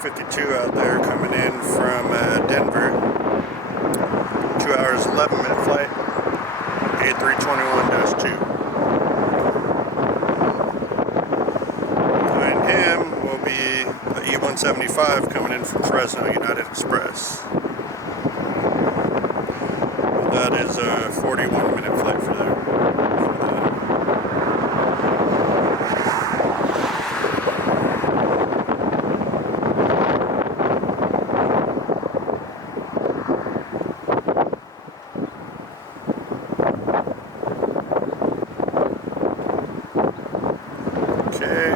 12:52 out there coming in from Denver. 2 hours 11-minute flight. A321-2. Behind him will be the E175 coming in from Fresno United Express. That is a 41-minute flight for there. Okay.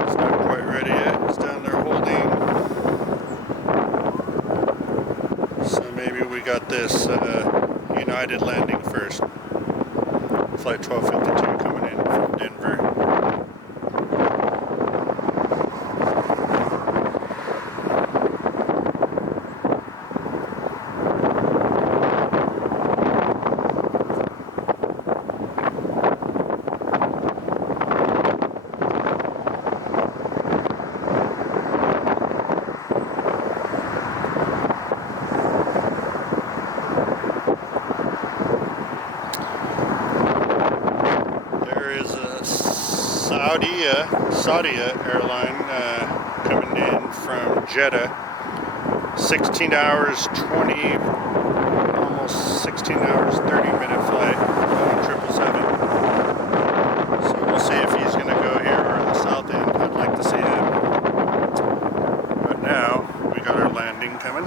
It's not quite ready yet. It's down there holding. So maybe we got this United landing first. Flight 1252 coming in from Denver. Saudi airline coming in from Jeddah. 16 hours 20, almost 16 hours 30-minute flight, 777. So we'll see if he's going to go here or the south end. I'd like to see him. But now we got our landing coming.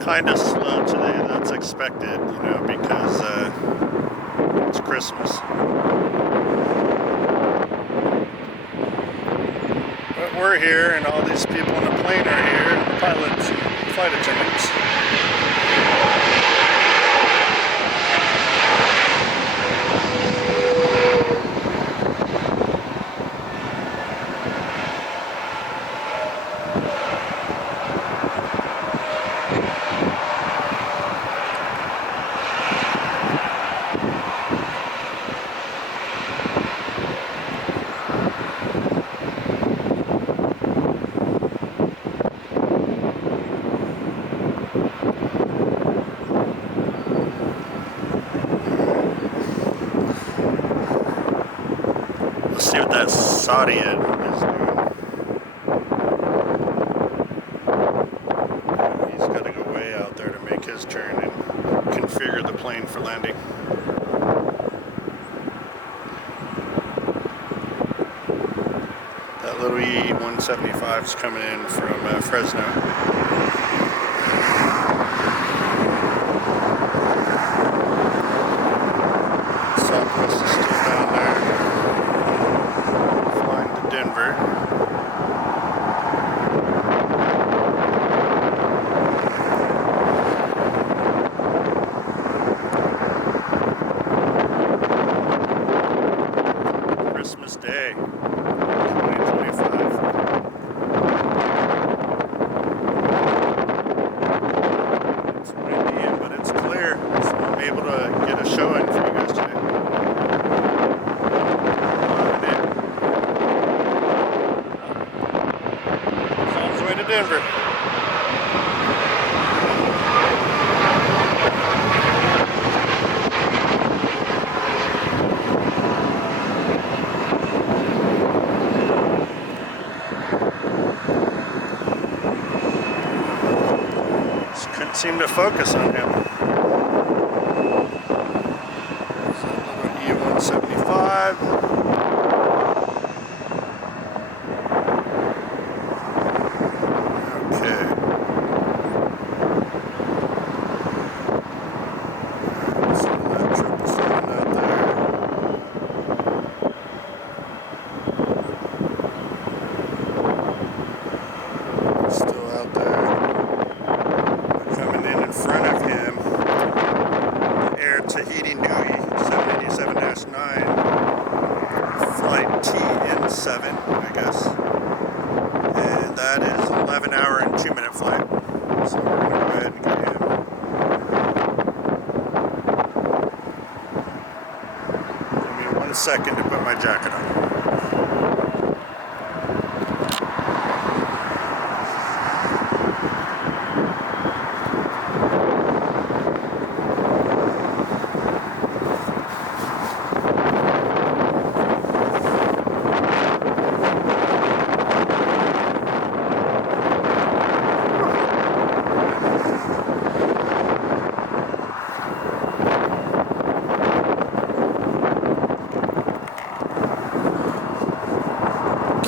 Kind of slow today, that's expected, you know, because it's Christmas. But we're here, and all these people on the plane are here, pilots and flight attendants. Let's see what that Saudi is doing. He's got to go way out there to make his turn and configure the plane for landing. That little E175 is coming in from Fresno. Southwest is still down there. Denver. Christmas Day, 2025. It's windy, but it's clear, so I'll be able to get a showing for you guys today. To Denver. Just couldn't seem to focus on him. E175. Okay. 1 second to put my jacket on.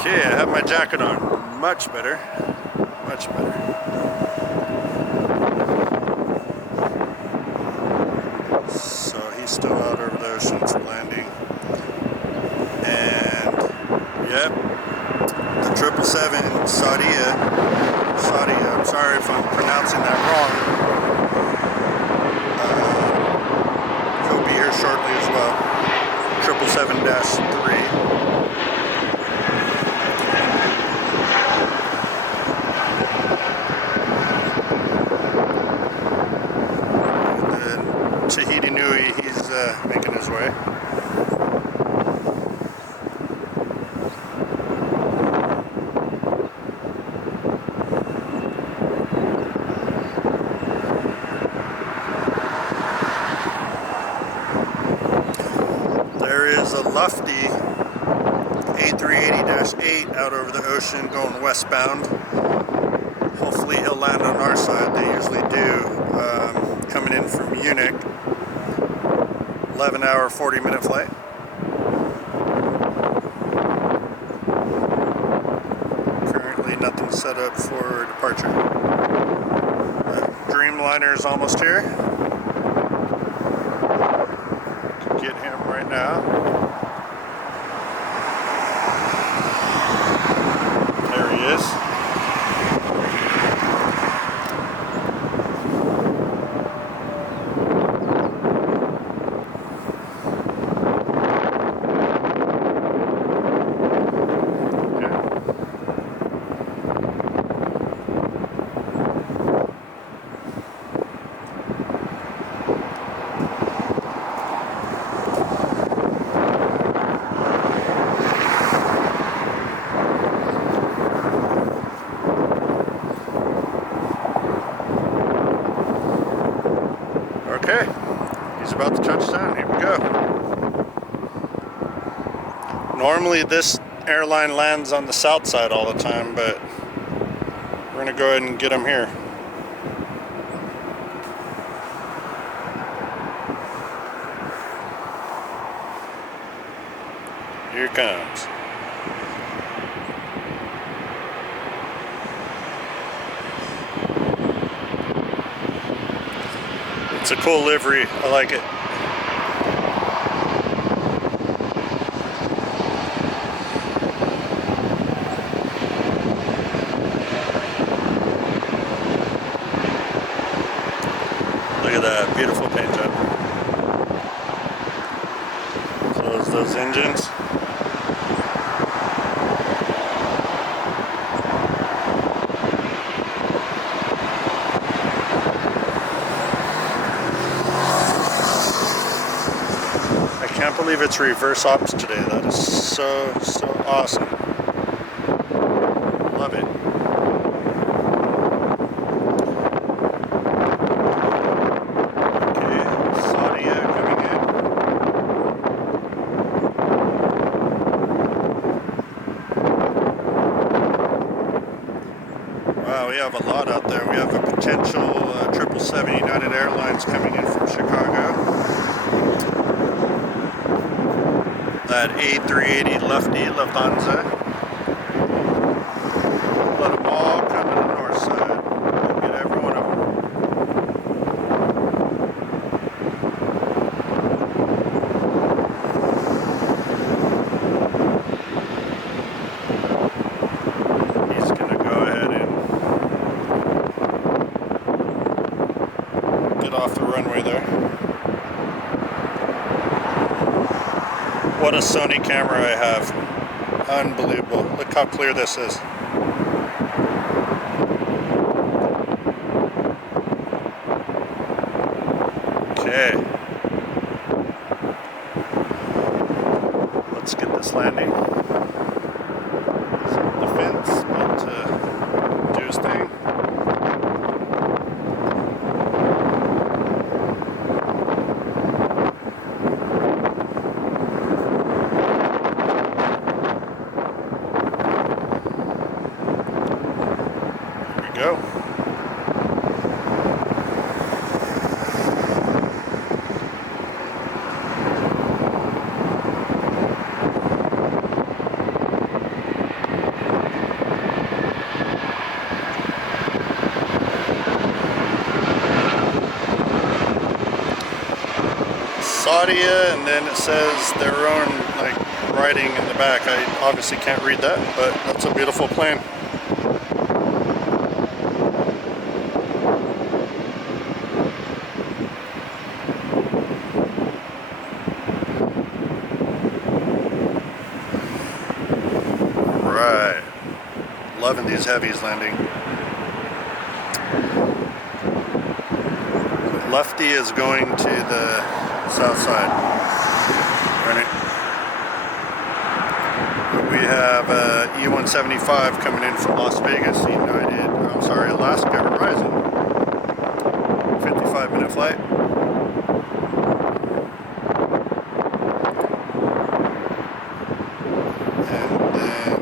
Okay, I have my jacket on. Much better. Much better. So he's still out over the ocean for landing. And, yep, the 777 Saudi, I'm sorry if I'm pronouncing that wrong. He'll be here shortly as well. 777-3. He's making his way. There is a lofty A380-8 out over the ocean going westbound. Hopefully he'll land on our side. They usually do. Coming in from Munich. 11-hour, 40-minute flight. Currently nothing set up for departure. Dreamliner is almost here. Get him right now. There he is. Okay, he's about to touch down. Here we go. Normally this airline lands on the south side all the time, but we're going to go ahead and get him here. Here it comes. It's a cool livery. I like it. Look at that beautiful paint job. Those engines. I can't believe it's reverse ops today. That is so awesome. Love it. Okay, Saudi coming in. Wow, we have a lot out there. We have a potential 777 United Airlines coming in from Chicago. That A380 lefty Lufthansa. Let them all come to the north side. We'll get every one of them. He's going to go ahead and get off the runway there. What a Sony camera I have. Unbelievable. Look how clear this is. Okay. this landing. The fence, but do his thing. There we go. Saudia, and then it says their own like writing in the back. I obviously can't read that, but that's a beautiful plane. Right, loving these Heavies landing. Lefty is going to the south side. Right. We have E175 coming in from Las Vegas, Alaska Horizon. 55-minute flight. And then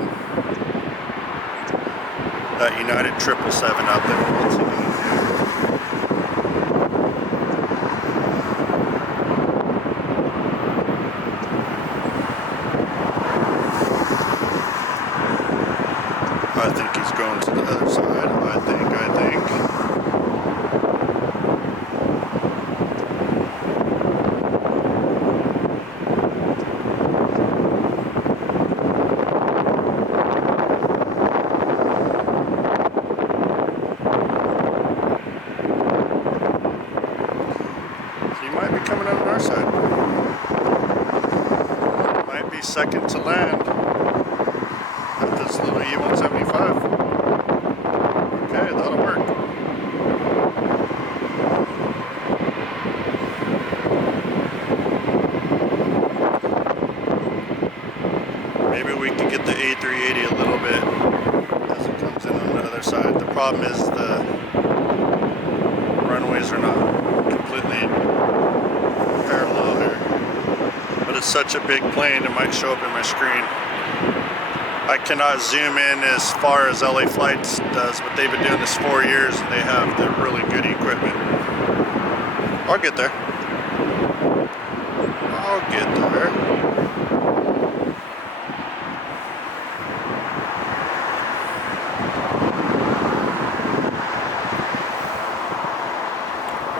that United 777 out there. What's he doing here? I think he's going to the other side. I think. So he might be coming out on our side. Might be second to land. This little E175. Okay, that'll work. Maybe we can get the A380 a little bit as it comes in on the other side. The problem is the runways are not completely parallel here. But it's such a big plane, it might show up in my screen. I cannot zoom in as far as LA Flights does, but they've been doing this 4 years and they have the really good equipment. I'll get there. I'll get there.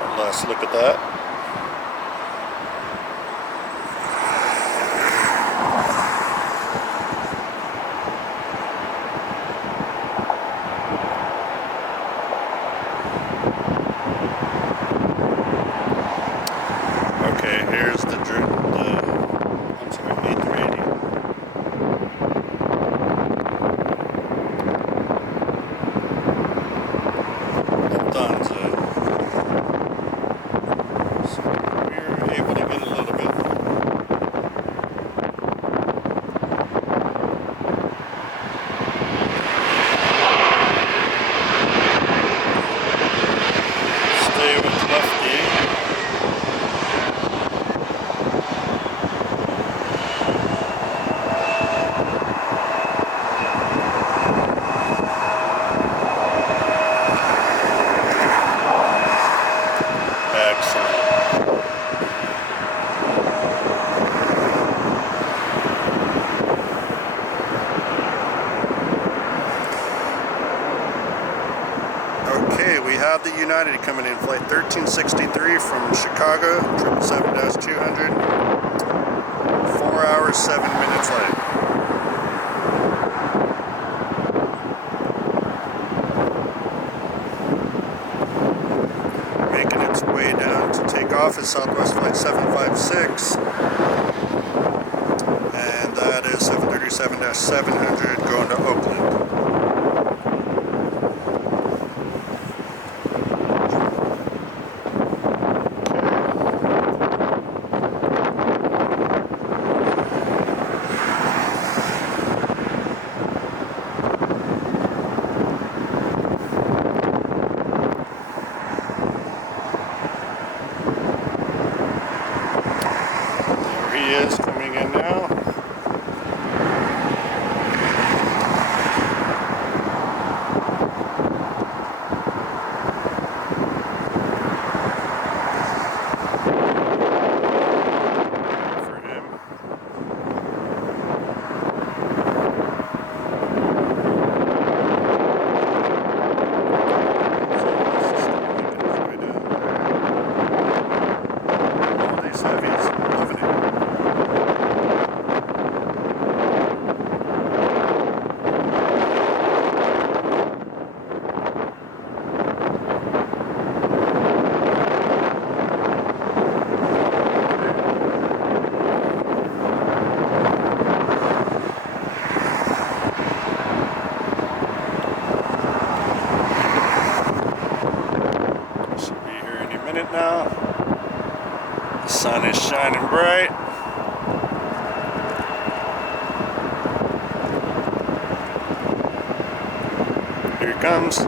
One last look at that. Okay, here's the A380. Lufthansa. So we're able to get a little bit. Stay with Lefty. Okay, we have the United coming in, flight 1363 from Chicago, 777-200, 4 hours, 7-minute flight. Making its way down to take off is Southwest Flight 756, and that is 737-700 going to Oakland. he is coming in now. For him. All these heavies, loving it. Should be here any minute now. The sun is shining bright. Here it comes.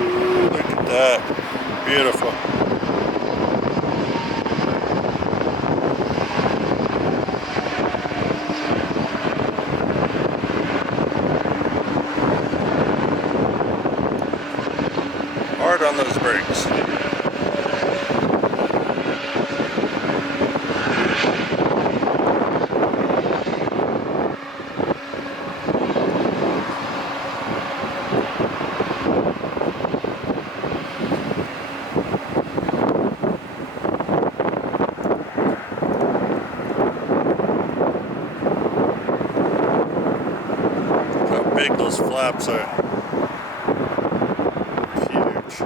Ooh, look at that. Beautiful. Hard on those brakes. How big those flaps are. Huge.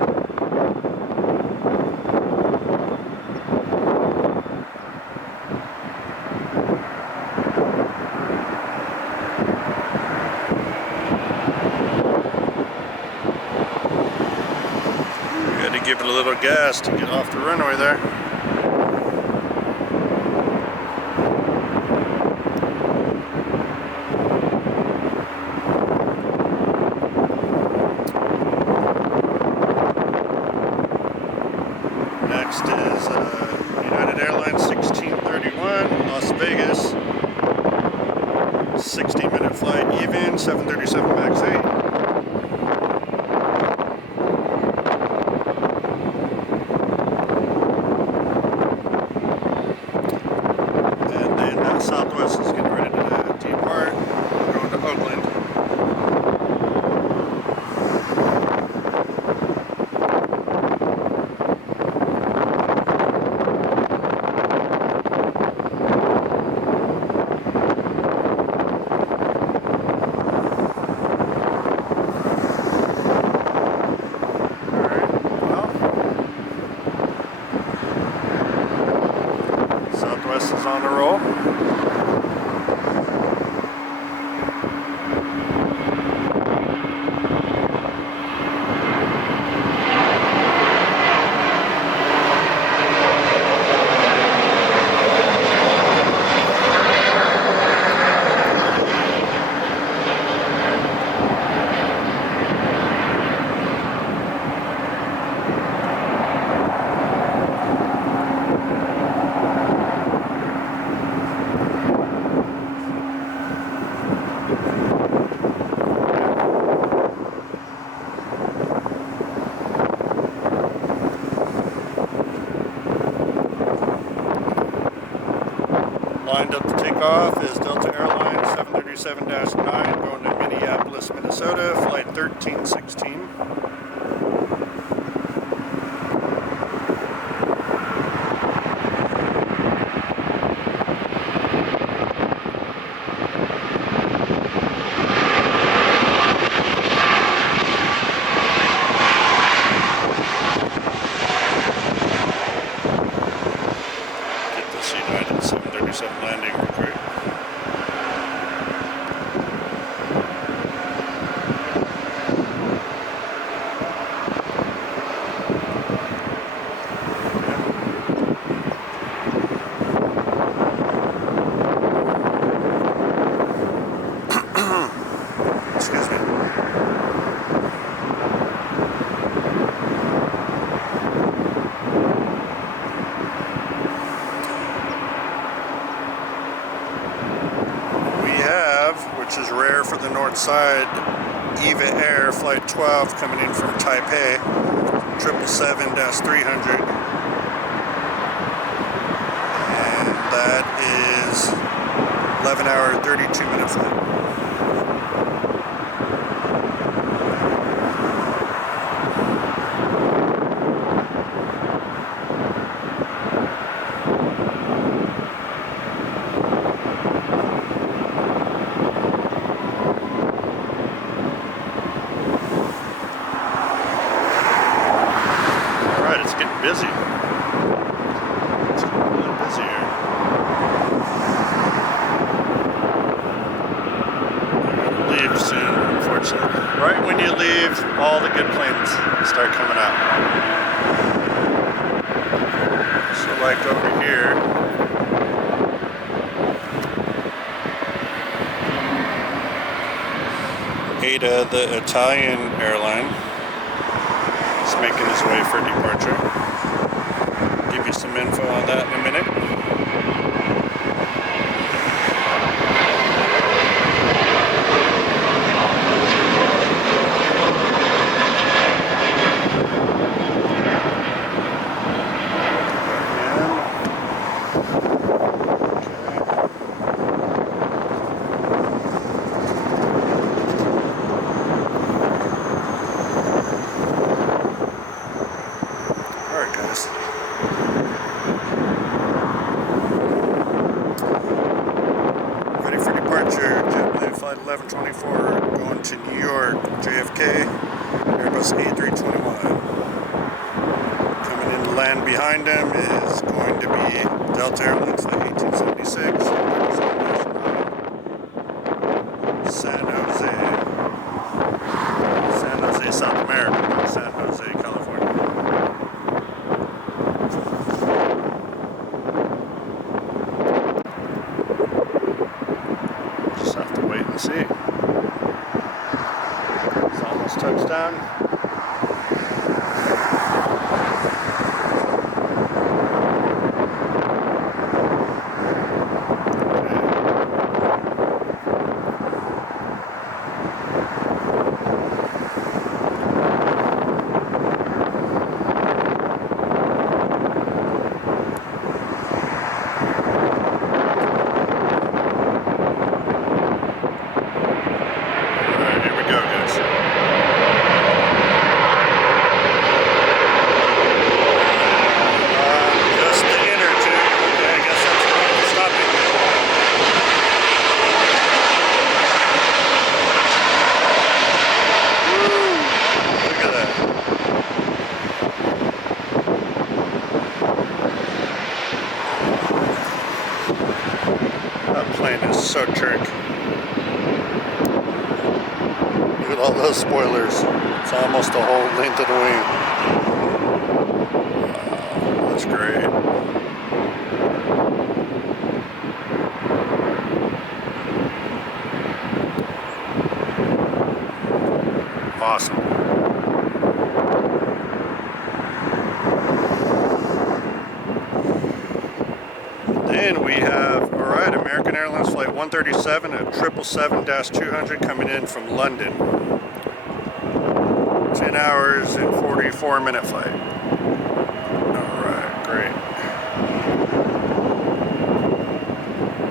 Got to give it a little gas to get off the runway there. Next is United Airlines 1631, Las Vegas. 60-minute flight even, 737 MAX 8. Southwest is getting ready to depart, going to Oakland. Alright, well, Southwest is on the roll. Lined up to take off is Delta Airlines 737-9 going to Minneapolis, Minnesota, flight 1316. Get this United 737 landing real quick. EVA Air Flight 12 coming in from Taipei, 777-300. And that is 11-hour, 32-minute flight. Busy. It's really busy here. Leave soon, unfortunately. Right when you leave, all the good planes start coming out. So like over here, Ada, the Italian airline, is making his way for departure. Give you some info on that in a minute. Alright guys. JetBlue Flight 1124 going to New York, JFK, Airbus A321. Coming in to land behind him is going to be Delta Airlines Flight 1876, San Jose, South America, San Jose, California. Wait and see. It's almost touchdown. That plane is so trick. Look at all those spoilers. It's almost the whole length of the wing. Wow, that's great. Awesome. Then we have, alright, American Airlines Flight 137 at 777-200 coming in from London. 10 hours and 44-minute flight. Alright, great.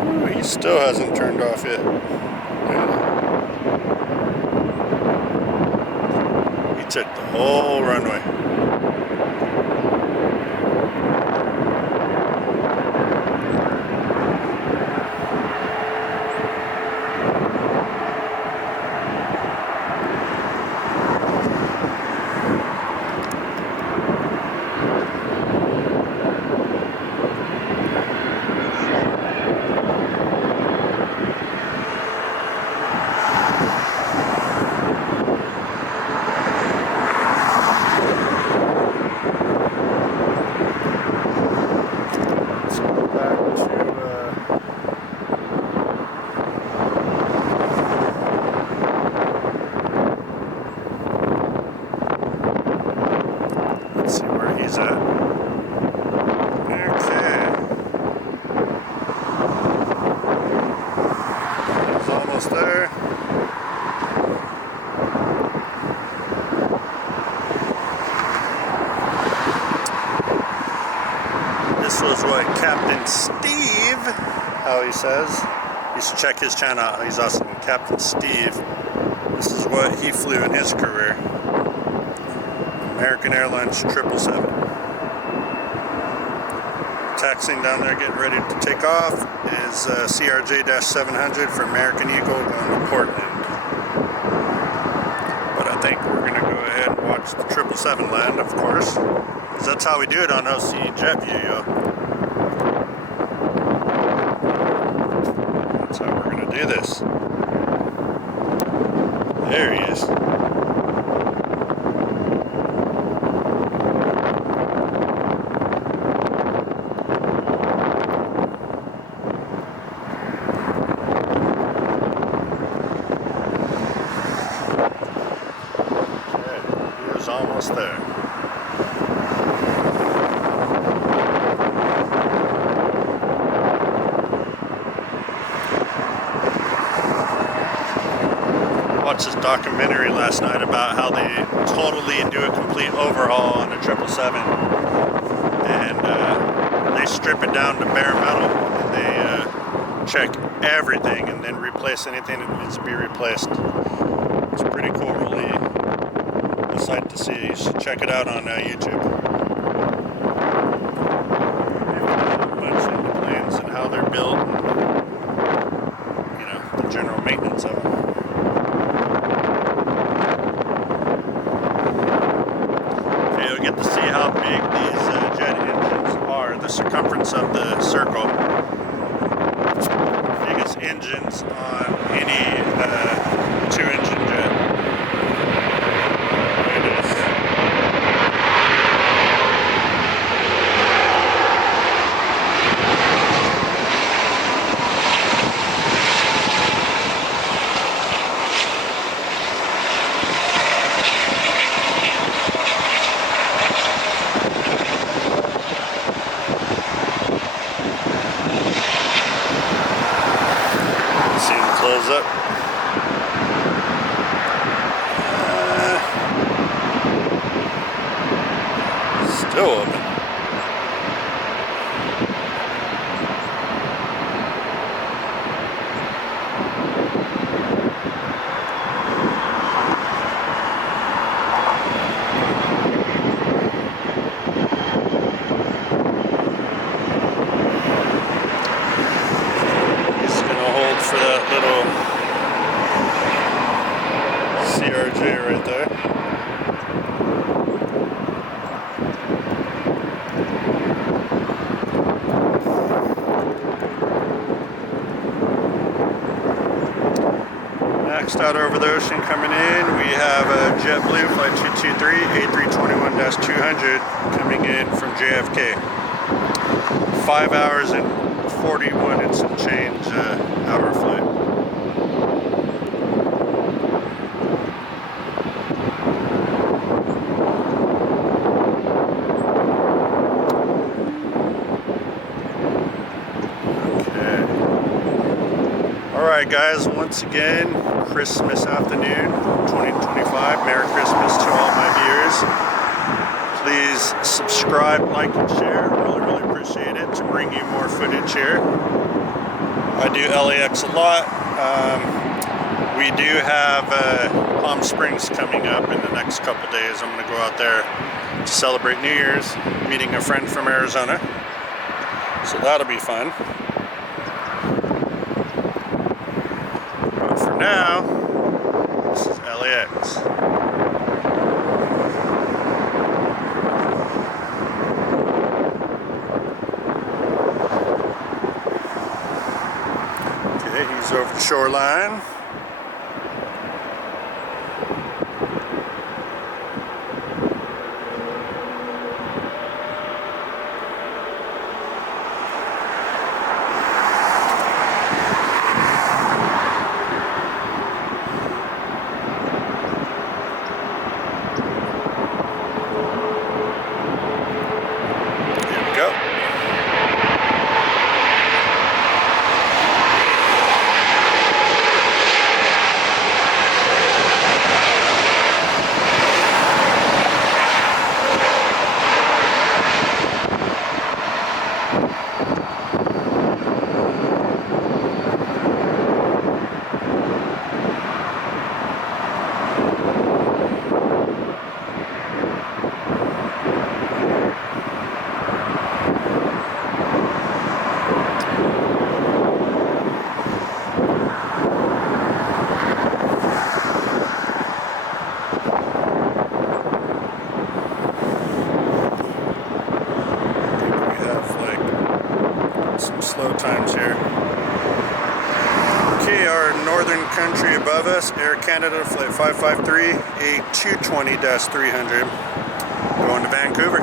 Ooh, he still hasn't turned off yet. Yeah. He took the whole runway. what Captain Steve, how he says. You should check his channel out. He's awesome. Captain Steve. This is what he flew in his career. American Airlines 777. Taxiing down there, getting ready to take off, is CRJ-700 for American Eagle going to Portland. But I think we're going to go ahead and watch the 777 land, of course, because that's how we do it on OCjetview, yo. That's how we're going to do this. There he is. Almost there. I watched this documentary last night about how they totally do a complete overhaul on a 777, and they strip it down to bare metal, and they check everything and then replace anything that needs to be replaced. It's pretty cool, really. Sight to see. You should check it out on YouTube. Much of the planes and how they're built, and, you know, the general maintenance of them. Okay, you'll get to see how big these jet engines are. The circumference of the circle. Biggest engines on any two-engine jet. Close up. Still open. For that little CRJ right there. Next, out over the ocean coming in, we have a JetBlue Flight 223 A321-200 coming in from JFK. 5 hours and 41 and some change hour flight. Okay. Alright guys, once again, Christmas afternoon 2025. Merry Christmas to all my viewers. Please subscribe, like, and share. Really appreciate it to bring you more footage here. I do LAX a lot. We do have Palm Springs coming up in the next couple days. I'm going to go out there to celebrate New Year's, meeting a friend from Arizona. So that'll be fun. But for now, this is LAX. He's over the shoreline. Here we go. above us, Air Canada Flight 553, A220-300, going to Vancouver.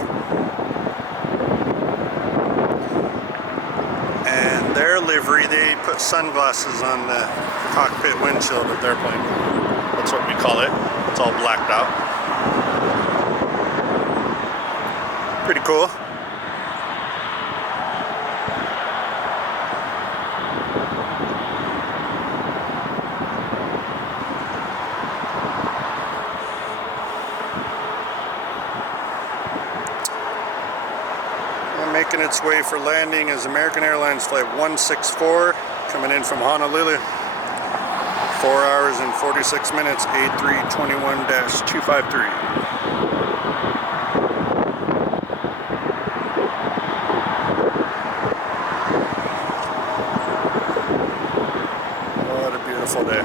And their livery, they put sunglasses on the cockpit windshield of their plane. That's what we call it. It's all blacked out. Pretty cool. Making its way for landing is American Airlines Flight 164, coming in from Honolulu. 4 hours and 46 minutes, A321-253. What a beautiful day.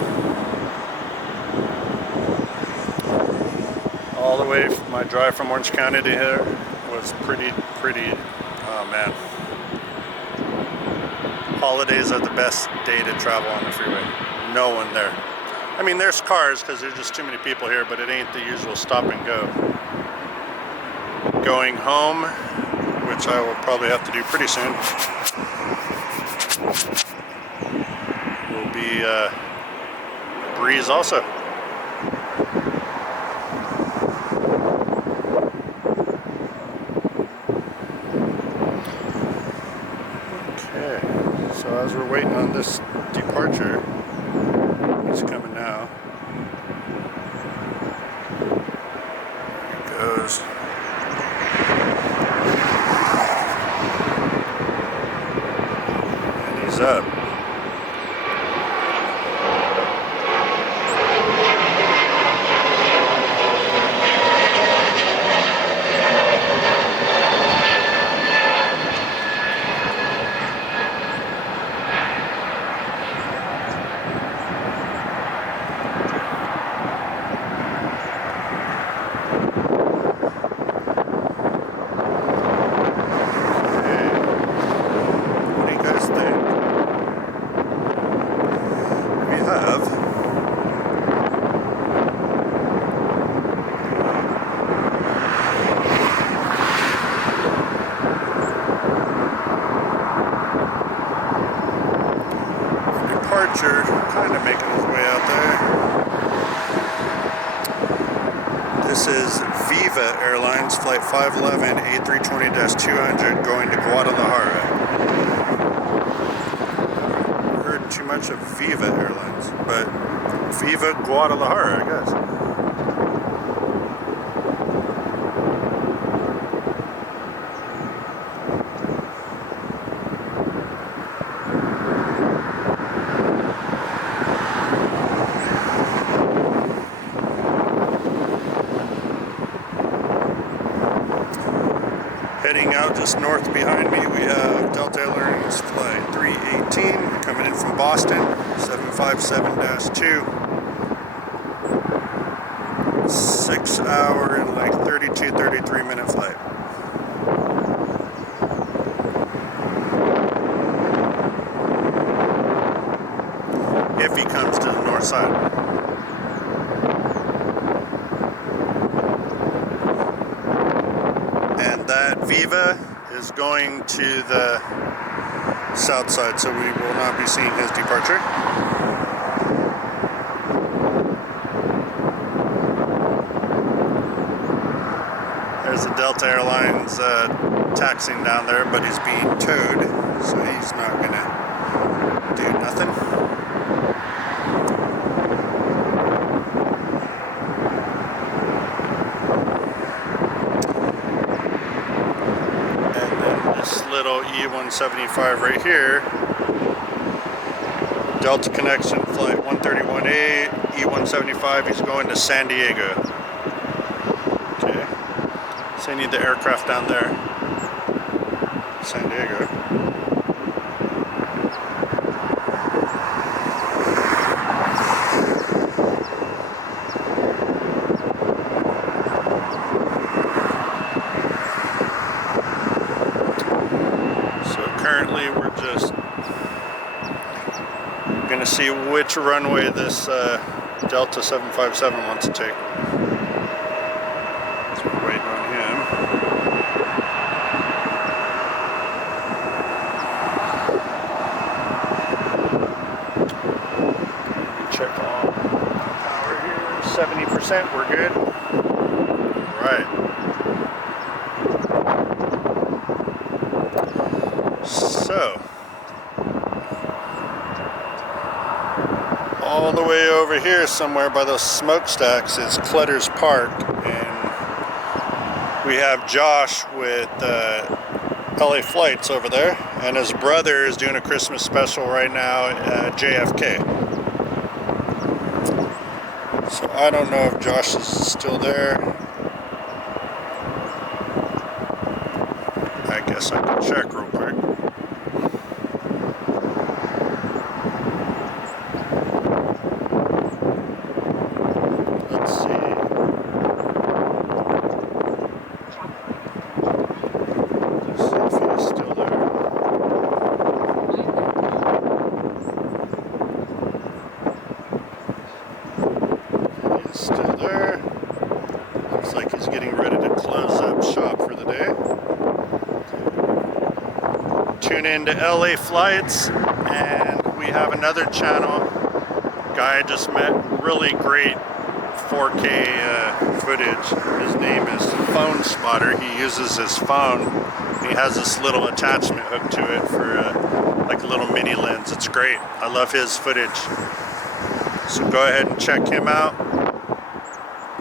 All the way, my drive from Orange County to here was pretty, oh man. Holidays are the best day to travel on the freeway. No one there. I mean, there's cars because there's just too many people here, but it ain't the usual stop and go. Going home, which I will probably have to do pretty soon, will be a breeze also. So as we're waiting on this departure, he's coming now. There he goes. And he's up. Kind of making his way out there. This is Viva Airlines Flight 511 A320-200 going to Guadalajara. I've heard too much of Viva Airlines, but Viva Guadalajara, I guess. Heading out just north behind me, we have Delta Airlines Flight 318 coming in from Boston, 757-2. 6 hour and like 33 minute flight. If he comes to the north side. That Viva is going to the south side, so we will not be seeing his departure. There's a Delta Airlines taxiing down there, but he's being towed, so he's not gonna do nothing. Little E175 right here, Delta Connection Flight 131A, E175, he's going to San Diego. Okay, so I need the aircraft down there, San Diego. Currently we're just going to see which runway this Delta 757 wants to take. So we're waiting on him. Check all power here. 70%, we're good. All right. So, all the way over here somewhere by those smokestacks is Clutter's Park, and we have Josh with LA Flights over there, and his brother is doing a Christmas special right now at JFK. So I don't know if Josh is still there. I guess I can check real quick. Let's see. Let's see if he's still there. He's still there. Looks like he's getting ready to close up shop for the day. Tune in to LA Flights, and we have another channel. Guy I just met, really great 4K footage. His name is Phone Spotter. He uses his phone. He has this little attachment hooked to it for like a little mini lens. It's great. I love his footage. So go ahead and check him out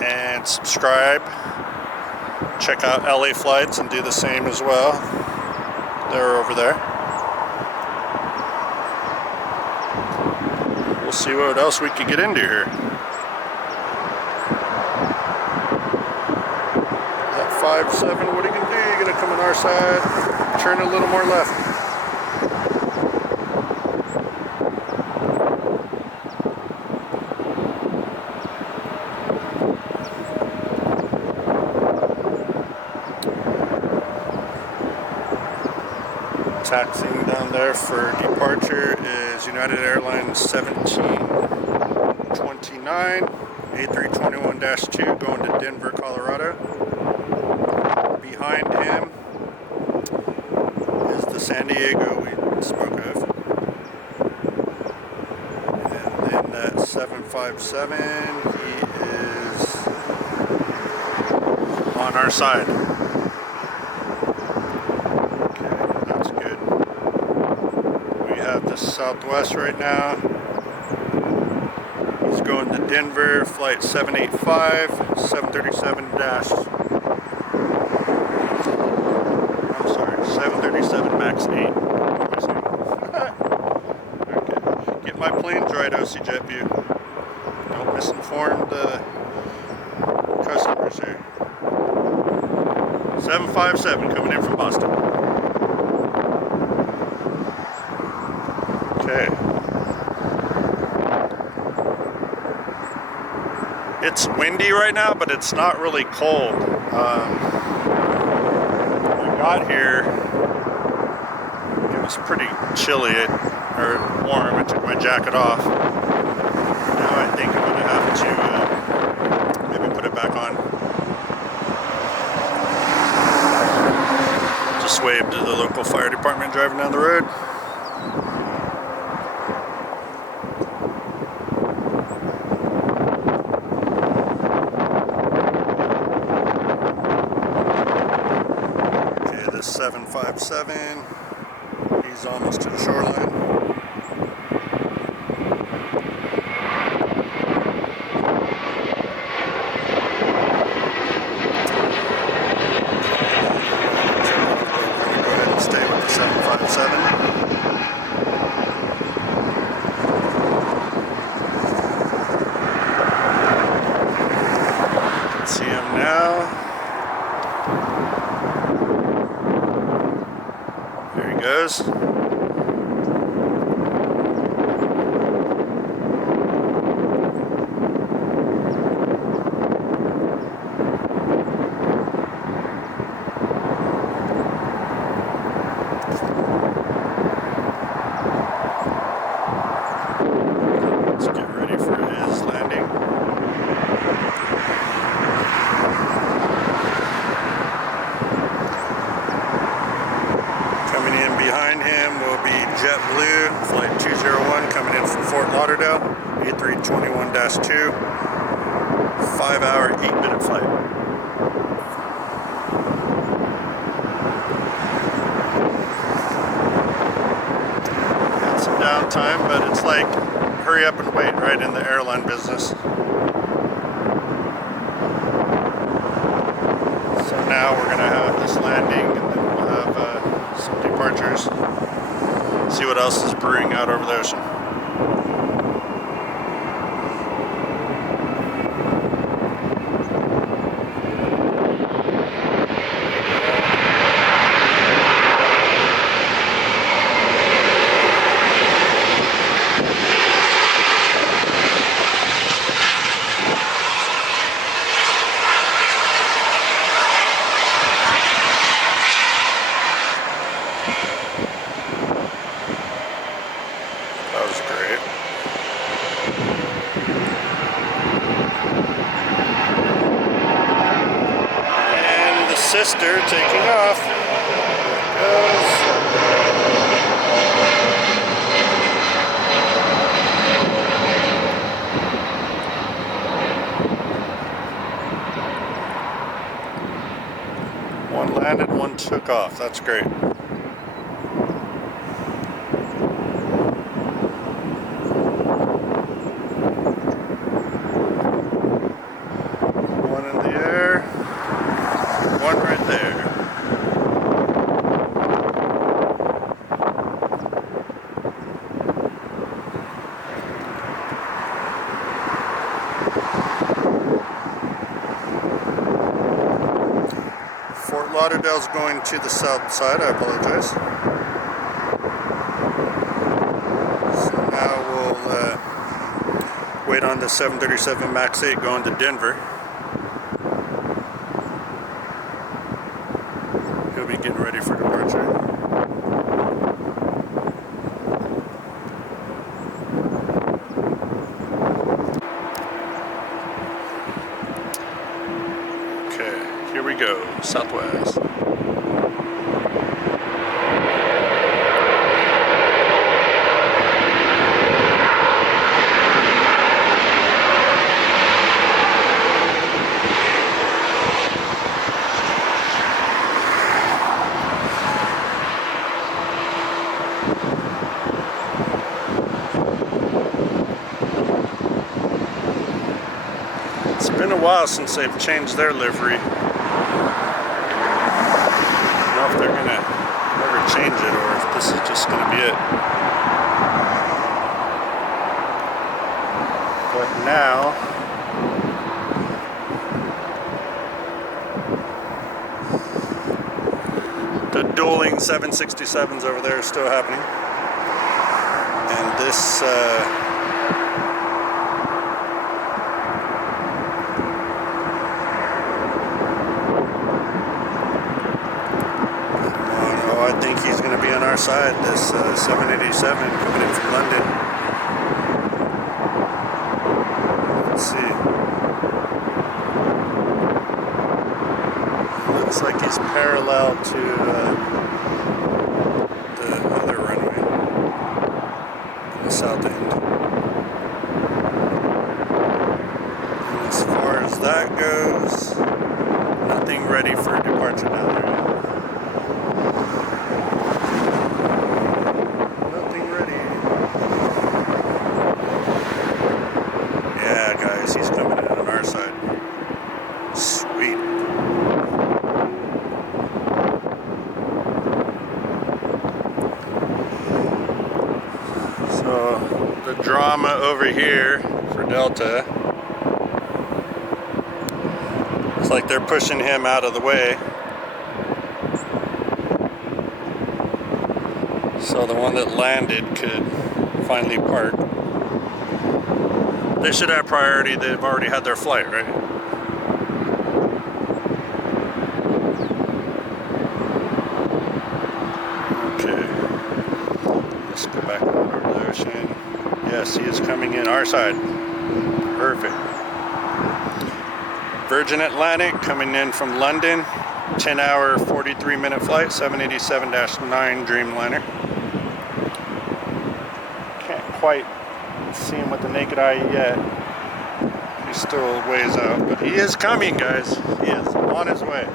and subscribe. Check out LA Flights and do the same as well. They're over there. We'll see what else we can get into here. That 5-7, what are you gonna do? You're gonna come on our side, turn a little more left. Taxiing down there for departure is United Airlines 1729, A321-2 going to Denver, Colorado. Behind him is the San Diego we spoke of. And then that 757, he is on our side. The Southwest right now. He's going to Denver, flight 785, 737 737 MAX 8. Okay. Get my planes right, OCjetview. Don't misinform the customers here. 757 coming in from Boston. Okay. It's windy right now, but it's not really cold. When I got here, it was pretty chilly or warm. I took my jacket off. Now I think I'm gonna have to maybe put it back on. Just waved to the local fire department driving down the road. Okay, this 757, he's almost to the shoreline. See him now. There he goes. Let's get ready for his landing. last two. 5-hour, 8-minute flight. Got some downtime, but it's like hurry up and wait, right, in the airline business. So now we're gonna have this landing, and then we'll have some departures. See what else is brewing out over the ocean. That was great. And the sister taking off. There it goes. One landed, one took off. That's great. One in the air, one right there. Fort Lauderdale's going to the south side, I apologize. So now we'll wait on the 737 MAX 8 going to Denver. He'll be getting ready for departure. Okay, here we go, Southwest. It's been a while since they've changed their livery. I don't know if they're gonna ever change it or if this is just gonna be it. But now, the dueling 767s over there are still happening. And this I think he's going to be on our side, this 787 coming in from London. Let's see. Looks like he's parallel to the other runway, the south end. And as far as that goes, nothing ready for departure down there. He's coming in on our side. Sweet. So the drama over here for Delta, it's like they're pushing him out of the way. So the one that landed could finally park. They should have priority. They've already had their flight, right? Okay. Let's go back over the ocean. Yes, he is coming in our side. Perfect. Virgin Atlantic coming in from London. 10-hour, 43-minute flight, 787-9 Dreamliner. Can't quite see him with the naked eye yet. He's still a ways out, but he is coming, guys. He is on his way.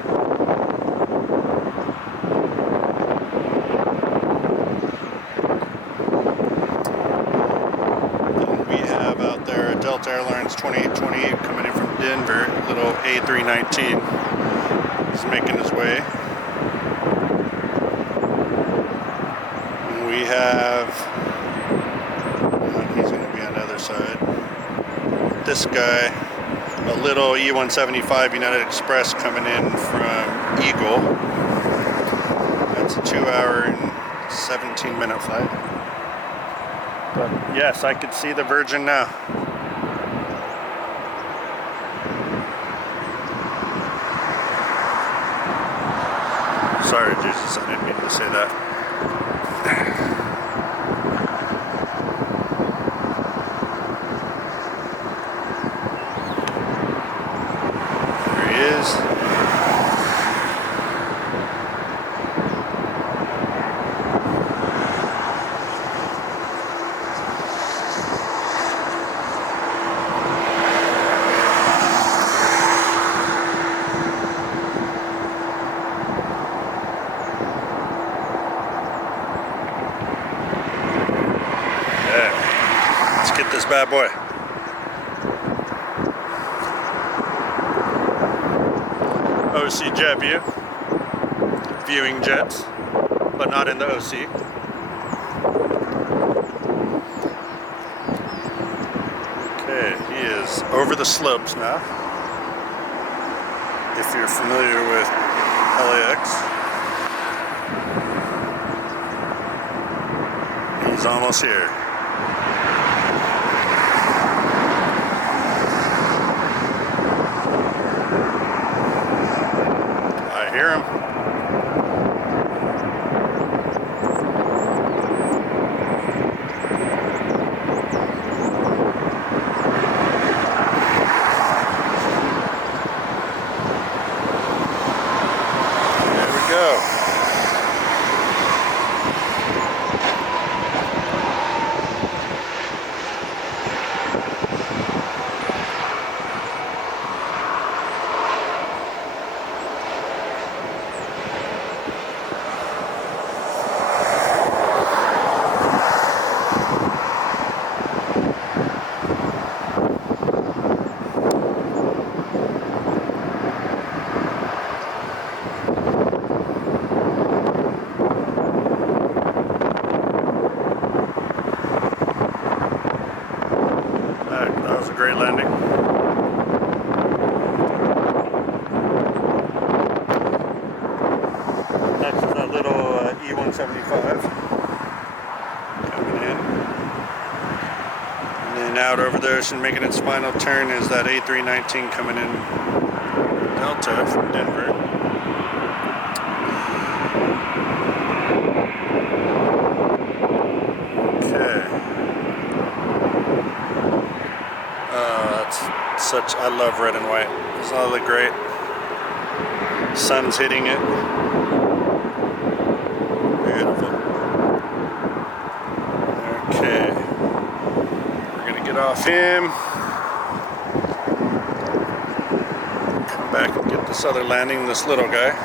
And we have out there Delta Airlines 2828 coming in from Denver, little A319. He's making his way. And we have, he's going to be on the other side. This guy, a little E175 United Express coming in from Eagle. That's a 2-hour and 17-minute flight. But yes, I could see the Virgin now. Sorry, Jesus, I didn't mean to say that. Get this bad boy. OCjetview, viewing jets, but not in the OC. Okay, he is over the slopes now. If you're familiar with LAX, he's almost here. Hear him. There we go. That was a great landing. Next is that little E175 coming in. And then out over there, so making its final turn, is that A319 coming in Delta from Denver. I love red and white. Doesn't that look great? Sun's hitting it. Beautiful. Okay. We're gonna get off him. Come back and get this other landing, this little guy.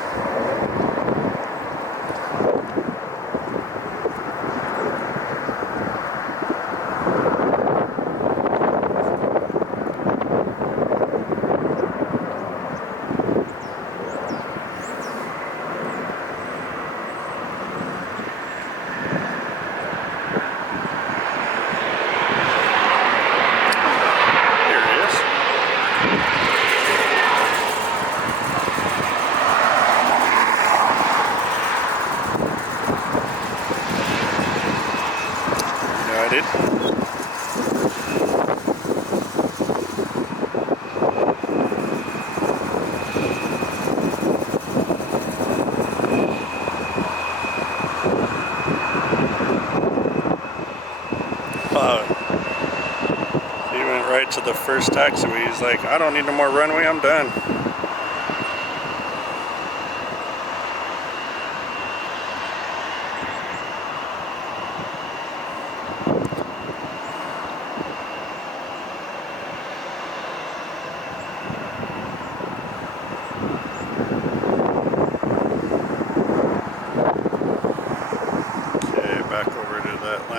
He went right to the first taxiway. He's like, I don't need no more runway, I'm done.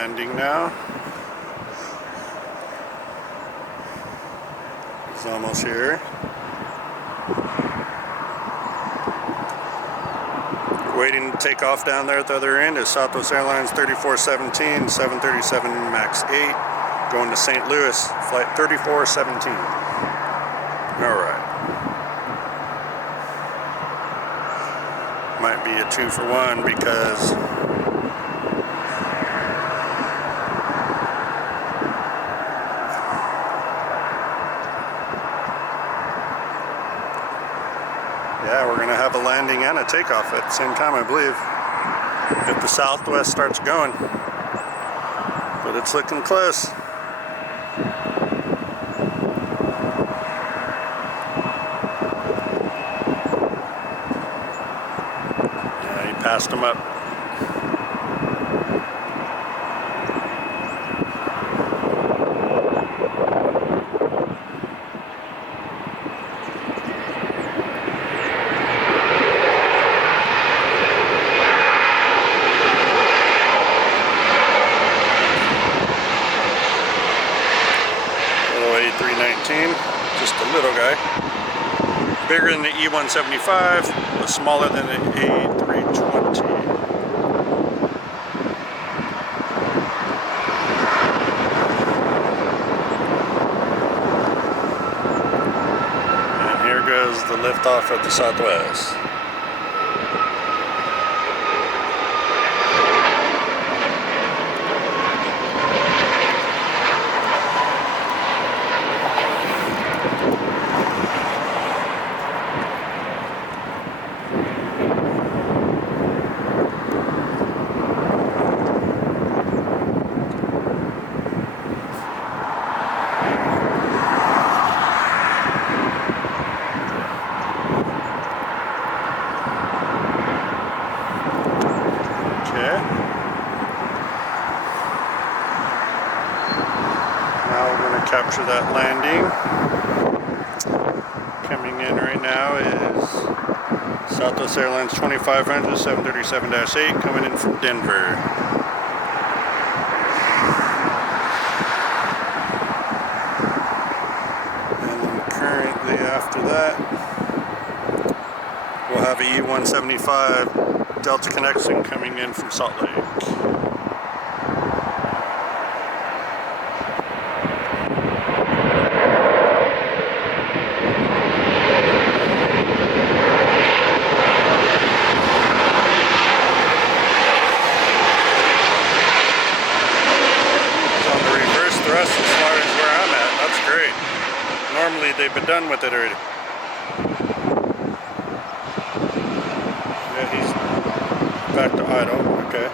landing now. He's almost here. Waiting to take off down there at the other end is Southwest Airlines 3417, 737 MAX 8, going to St. Louis, flight 3417. Alright. Might be a 2-for-1 because yeah, we're going to have a landing and a takeoff at the same time, I believe, if the Southwest starts going. But it's looking close. Yeah, he passed him up. Just a little guy. Bigger than the E175, but smaller than the A320. And here goes the liftoff of the Southwest. Now we're going to capture that landing. Coming in right now is Southwest Airlines 2500 737-8 coming in from Denver. And then currently after that, we'll have a E175 Delta connection coming in from Salt Lake. As far as where I'm at, that's great. Normally they've been done with it already. Yeah, he's back to idle. Okay.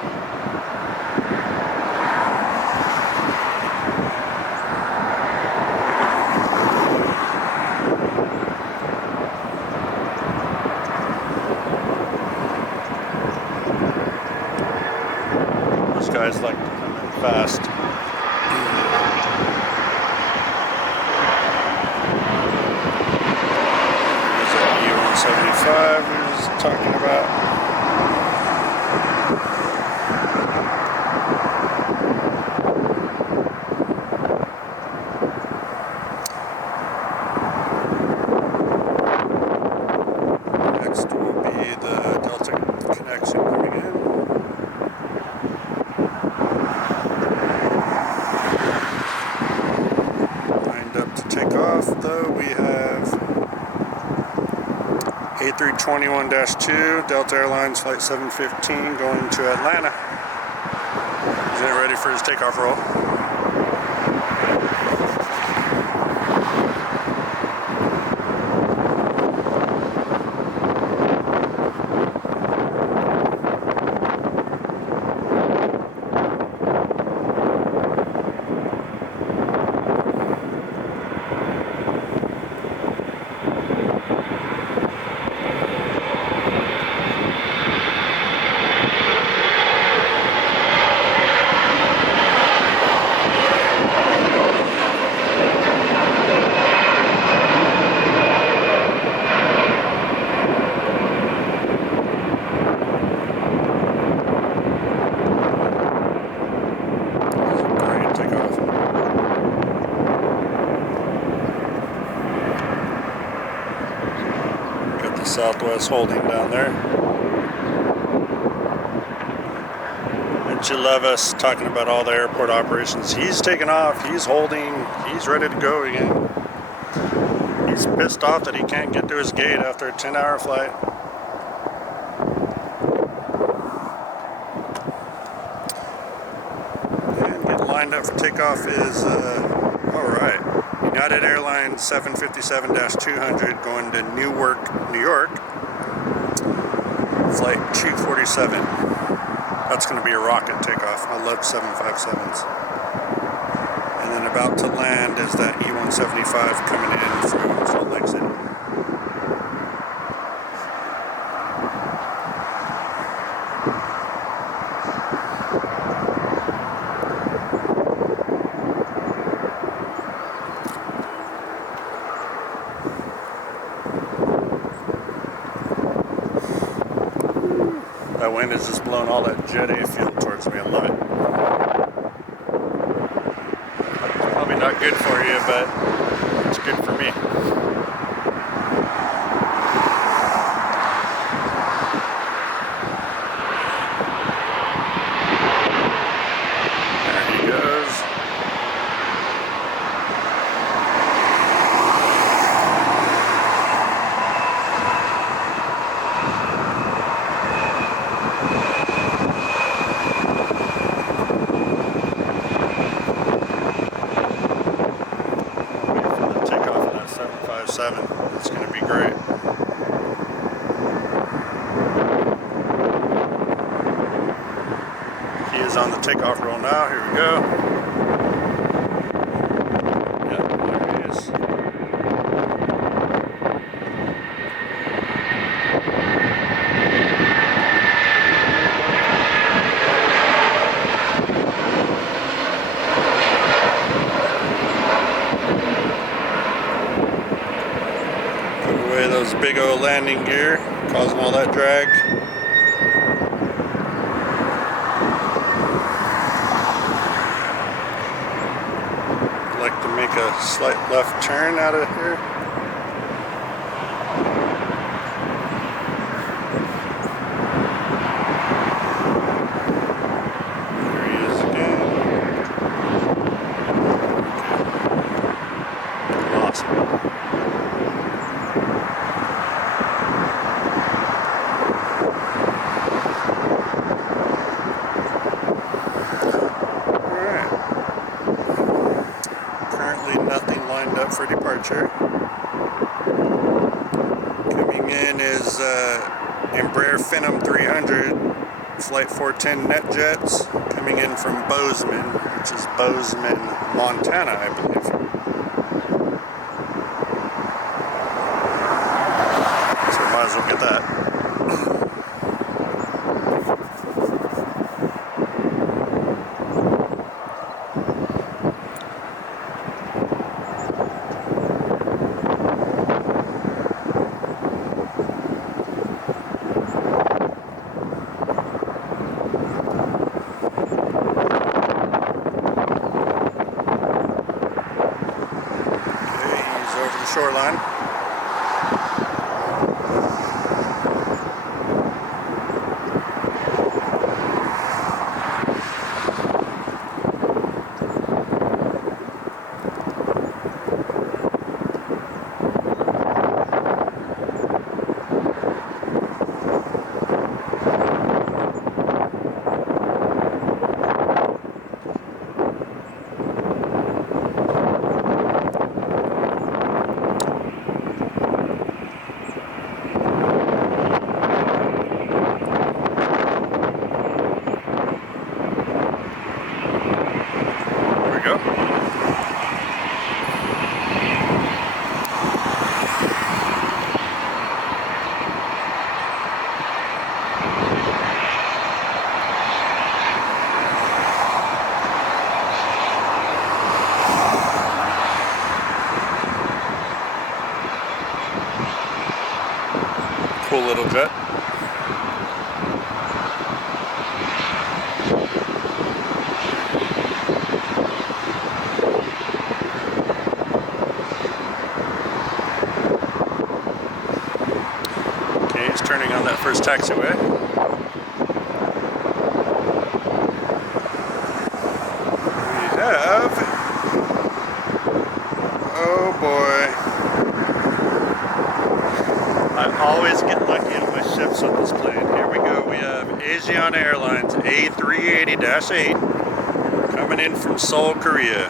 Those guys like to come in fast. E175 we was talking about. Next will be the Delta connection coming in. Lined up to take off though, we have A321-2, Delta Airlines Flight 715 going to Atlanta. Is it ready for his takeoff roll? the Southwest holding down there. Don't you love us talking about all the airport operations? He's taking off, he's holding, he's ready to go again. He's pissed off that he can't get to his gate after a 10-hour flight. And getting lined up for takeoff is, alright, United Airlines 757-200 going to Newark, New York. Flight 247. That's going to be a rocket takeoff. I love 757s. And then about to land is that E-175 coming in from Salt Lake City. That wind is just blowing all that jet A fuel towards me. I love it. Probably not good for you, but it's good for me. There he goes. It's going to be great. He is on the takeoff roll now. Here we go. Yep, there he is. Those big old landing gear causing all that drag. I'd like to make a slight left turn out of here. There he is again. Okay. Awesome. Nothing lined up for departure. Coming in is Embraer Phenom 300 Flight 410 NetJets coming in from Bozeman, which is Bozeman, Montana, I believe. So might as well get that. Shoreline. Cool little jet. Heavies turning on that first taxiway. We have, oh boy, I always get lucky on my shifts on this plane. Here we go, we have Asiana Airlines A380-8 coming in from Seoul, Korea.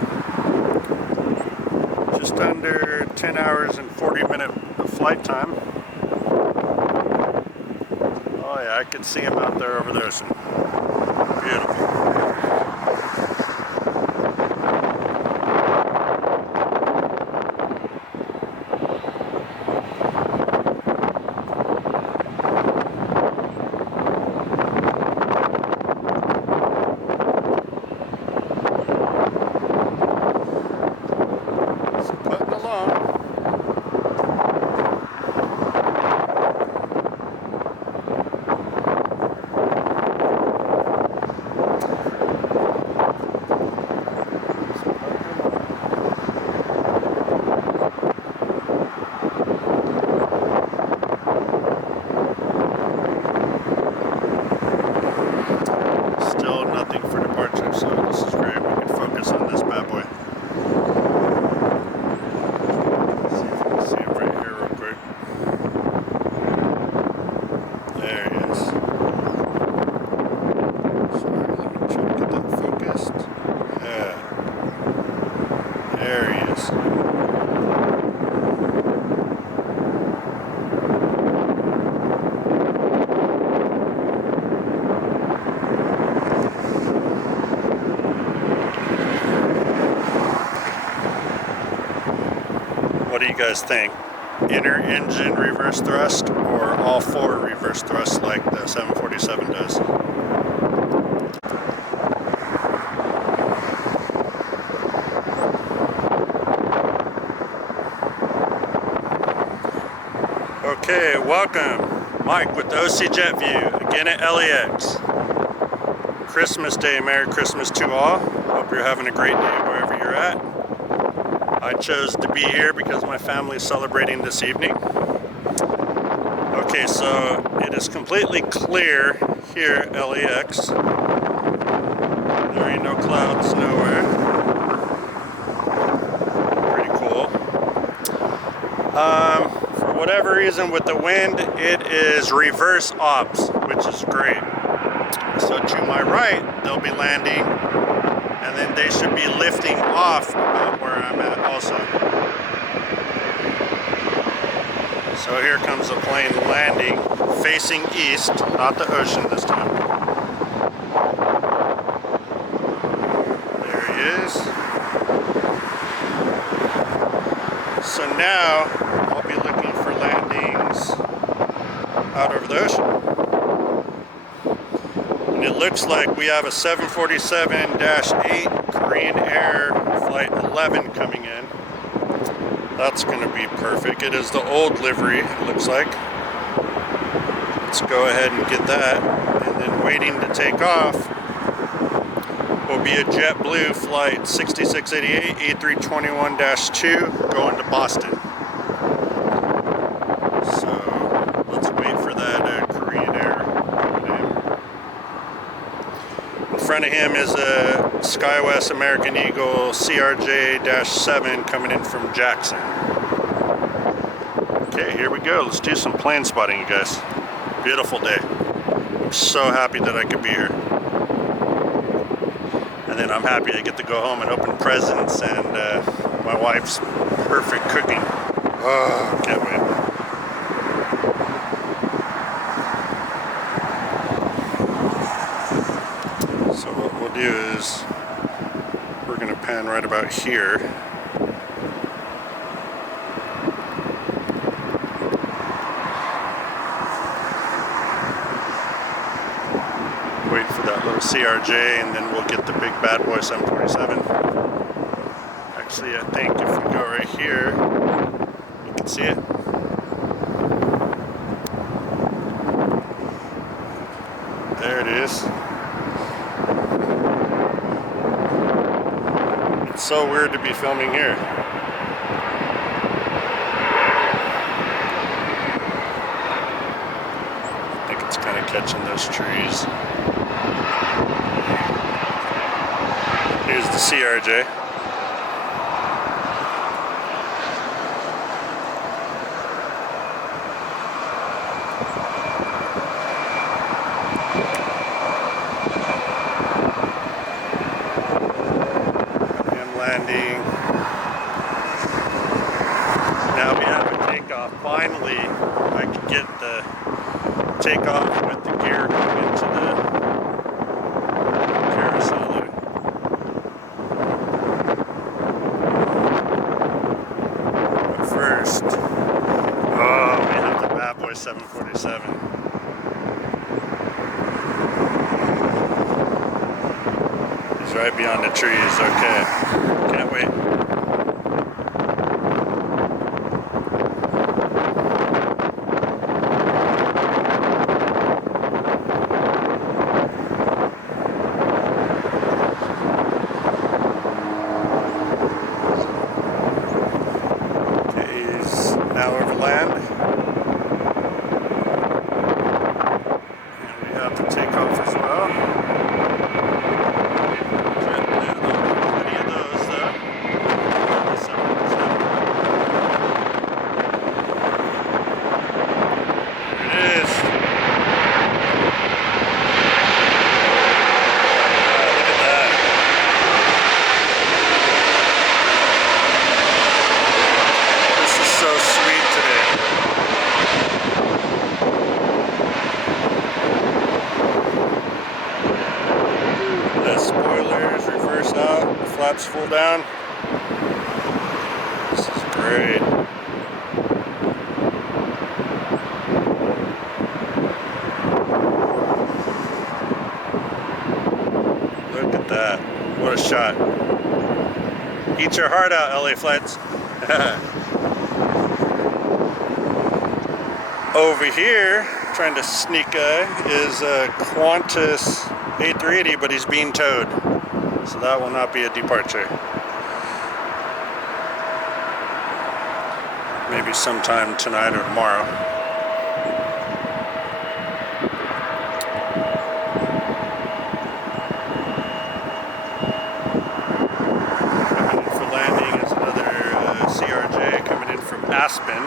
Just under 10 hours and 40-minute flight time. Oh yeah, I can see him out there over the ocean. Beautiful. So putting along. Still nothing for departure, so this is great. We can focus on this bad boy. See if we can see him right here real quick. There he is. Sorry, let me try to get that focused. Yeah. There he is. What do you guys think? Inner engine reverse thrust or all four reverse thrust like the 747 does? Okay, welcome. Mike with OCjetview, again at LAX. Christmas Day, Merry Christmas to all. Hope you're having a great day wherever you're at. I chose to be here because my family is celebrating this evening. Okay, so it is completely clear here at LAX. There ain't no clouds nowhere. Pretty cool. For whatever reason with the wind, it is reverse ops, which is great. So to my right, they'll be landing, and then they should be lifting off about where I'm at also. So here comes the plane landing, facing east, not the ocean this time. There he is. So now, I'll be looking for landings out over the ocean. And it looks like we have a 747-8 Korean Air Flight 11 coming in. That's going to be perfect. It is the old livery, it looks like. Let's go ahead and get that. And then waiting to take off will be a JetBlue Flight 6688 A321-2 going to Boston. So let's wait for that Korean Air. In front of him is a SkyWest American Eagle CRJ-7 coming in from Jackson. Okay, here we go. Let's do some plane spotting, you guys. Beautiful day. I'm so happy that I could be here. And then I'm happy I get to go home and open presents and my wife's perfect cooking. Oh, can't wait. So what we'll do is we're going to pan right about here. Wait for that little CRJ and then we'll get the big bad boy 747. Actually, I think if we go right here, you can see it. There it is. It's so weird to be filming here. catching those trees. Here's the CRJ. And landing. Now we have a takeoff. Finally, I can get the takeoff with the gear going into the carousel there. But first, oh, we have the bad boy 747. He's right beyond the trees. Okay, can't wait. Now over land, and we have the takeoff as well. Plenty of those though. There it is. Look at that. This is so sweet today. The spoilers reverse out, the flaps full down. This is great. Look at that. What a shot. Eat your heart out, LA Flights. Over here, trying to sneak is a Qantas A380, but he's being towed. So that will not be a departure. Maybe sometime tonight or tomorrow. Coming in for landing is another CRJ coming in from Aspen.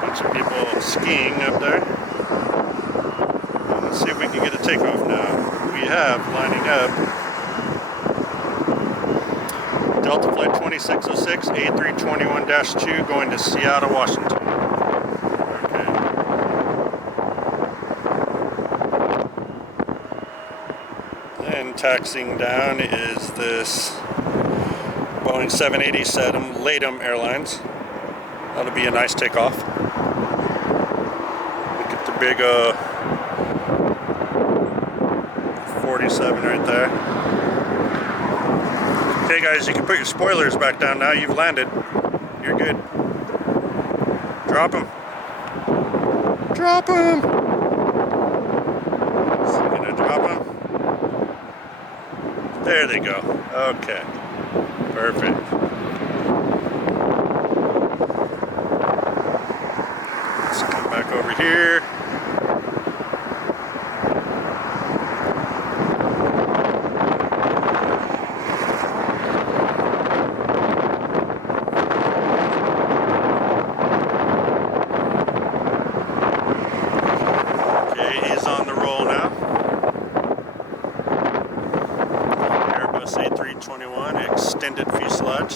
Bunch of people skiing up there. Let's see if we can get a takeoff now. We have lining up Delta Flight 2606 A321-2 going to Seattle, Washington. Okay. And taxiing down is this Boeing 787 LATAM Airlines. That'll be a nice takeoff. Look at the big 47 right there. Okay guys, you can put your spoilers back down now. You've landed. You're good. Drop them. Drop them. So you're gonna drop them. There they go. Okay. Perfect. Let's come back over here. A321 extended fuselage.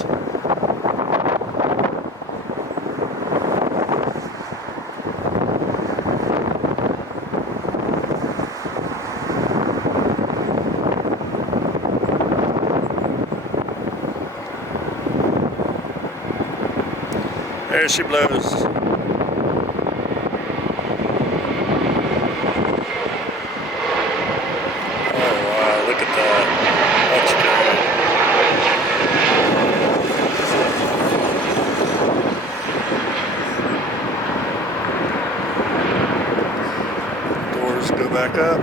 There she blows. Go back up.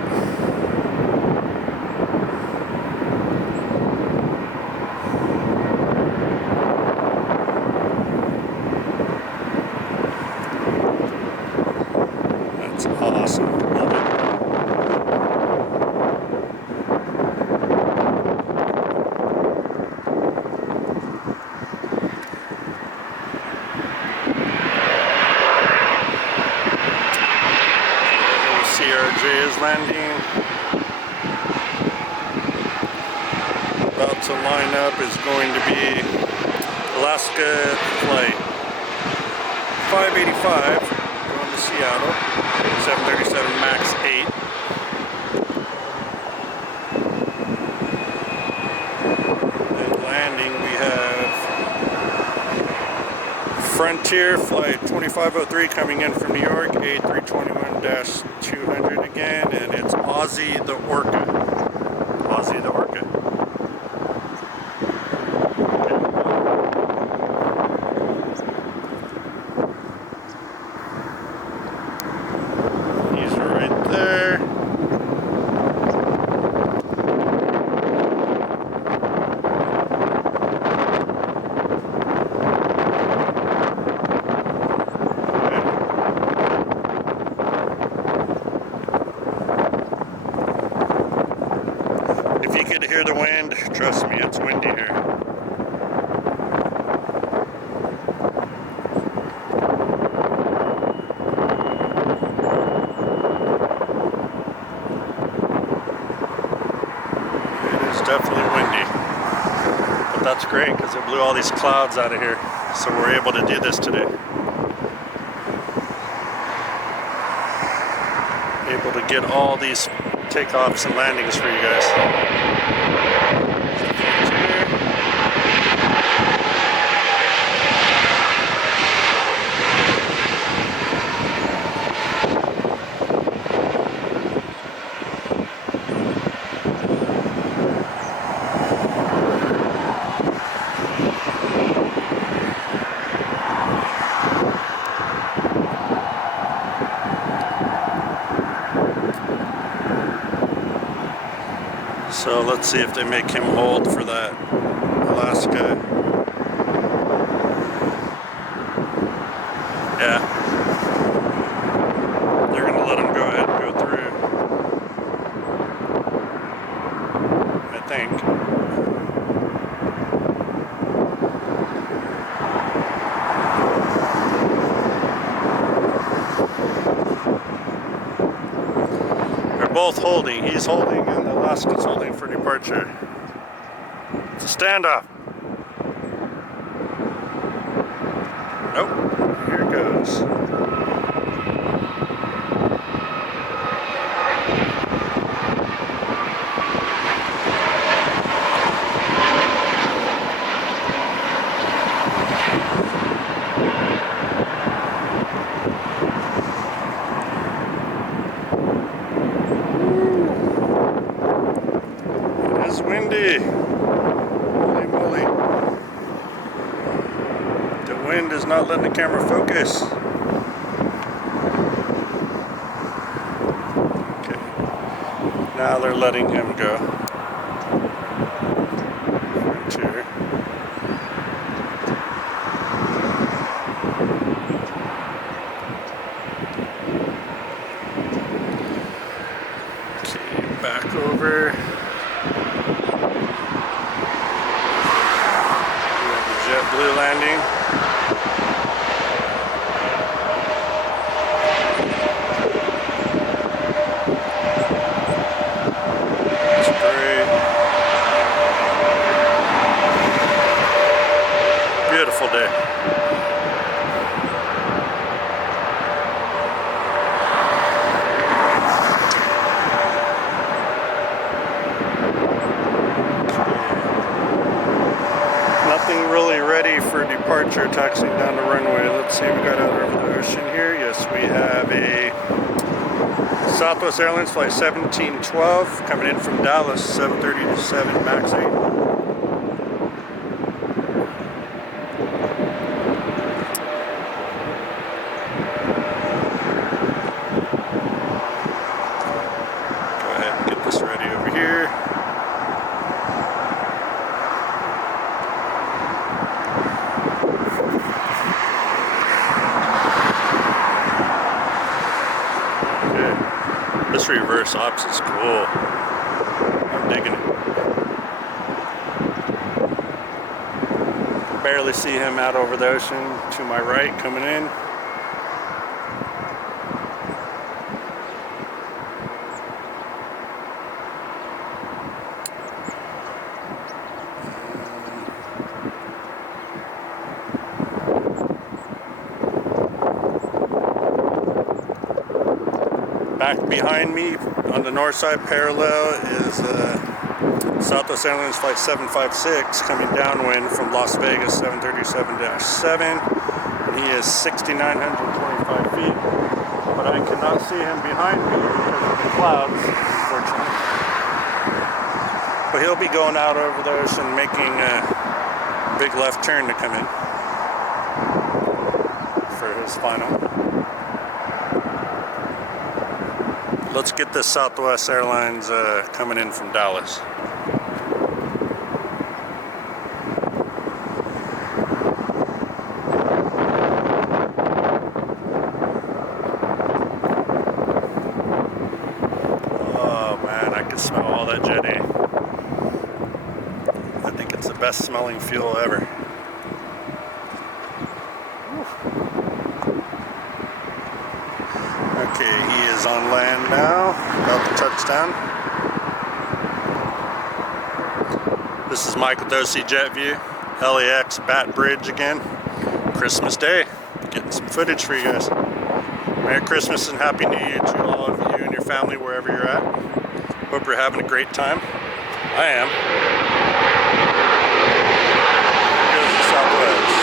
It's awesome. Love it. CRJ is landing. About to line up is going to be Alaska flight 585 going to Seattle, 737 MAX 8. And landing we have Frontier flight 2503 coming in from New York, A321-200 again, and it's Aussie the Orca. Aussie the Orca. He's right there. If you could hear the wind, trust me, it's windy here. It is definitely windy. But that's great because it blew all these clouds out of here. So we're able to do this today. Able to get all these takeoffs and landings for you guys. So let's see if they make him hold for that Alaska. Yeah. They're going to let him go ahead and go through. I think. They're both holding. He's holding and Alaska's holding for departure. It's a standoff. Nope. Here it goes. Windy. Holy moly. The wind is not letting the camera focus. Okay. Now they're letting him go. Frontier. Okay, back over. JetBlue landing. That's great. Beautiful day. Nothing really ready for departure, taxiing down the runway. Let's see, we got out over the ocean here. Yes, we have a Southwest Airlines flight 1712 coming in from Dallas, 737 MAX 8. Go ahead and get this ready over here. This reverse ops is cool. I'm digging it. Barely see him out over the ocean to my right coming in. Back behind me on the north side parallel is Southwest Airlines Flight 756 coming downwind from Las Vegas 737-7. And he is 6,925 feet, but I cannot see him behind me because of the clouds, unfortunately. But he'll be going out over the ocean, making a big left turn to come in for his final. Let's get this Southwest Airlines coming in from Dallas. Oh man, I can smell all that Jet A. I think it's the best smelling fuel ever. Okay, he is on land now, about to touchdown. This is Mike with OCjetview, LAX Bat Bridge again. Christmas Day, getting some footage for you guys. Merry Christmas and Happy New Year to all of you and your family wherever you're at. Hope you're having a great time. I am. Here goes the Southwest.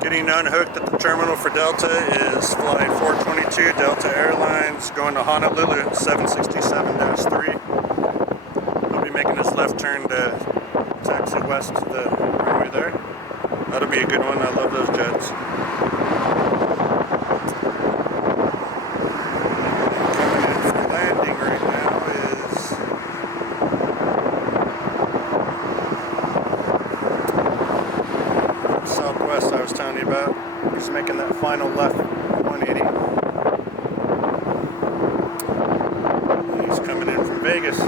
Getting unhooked at the terminal for Delta is flight 422 Delta Airlines going to Honolulu 767-3. He'll be making his left turn to taxi west to the runway there. That'll be a good one. I love those jets. Coming in for landing right now is Southwest I was telling you about. He's making that final left 180. And he's coming in from Vegas.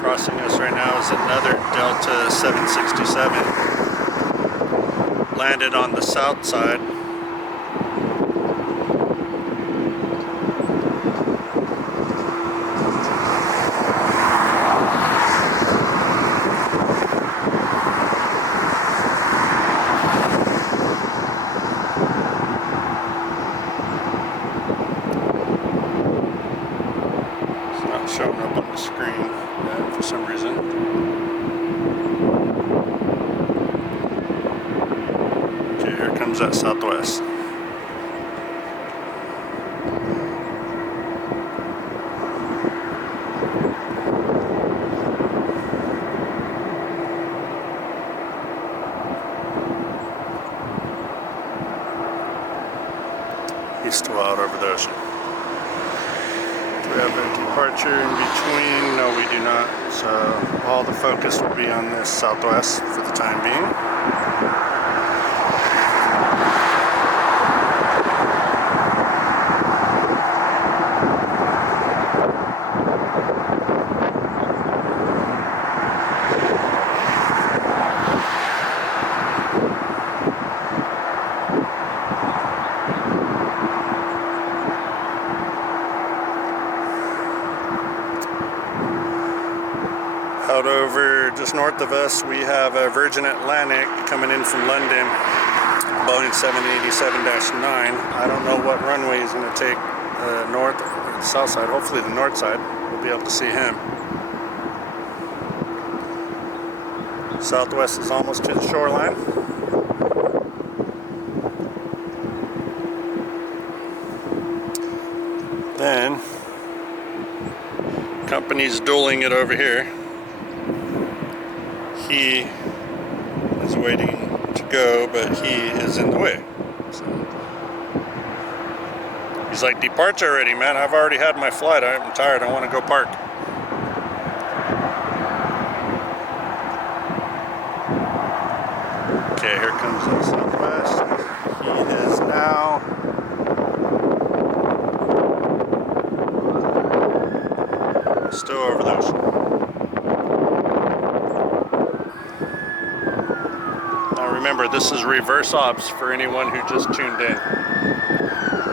Crossing us right now is another Delta 767. Landed on the south side. Showing up on the screen for some reason. Okay, here comes that Southwest. He's still out over the ocean. We have a departure in between. No, we do not. So all the focus will be on this Southwest for the time being. of us, we have a Virgin Atlantic coming in from London, Boeing 787-9. I don't know what runway he's going to take, north or the south side. Hopefully the north side. We'll be able to see him. Southwest is almost to the shoreline. Then, company's dueling it over here. He is waiting to go, but he is in the way. So, he's like, depart already, man. I've already had my flight. I'm tired. I want to go park. Okay, here comes the Southwest. He is now still over the ocean. Now remember, this is reverse ops for anyone who just tuned in.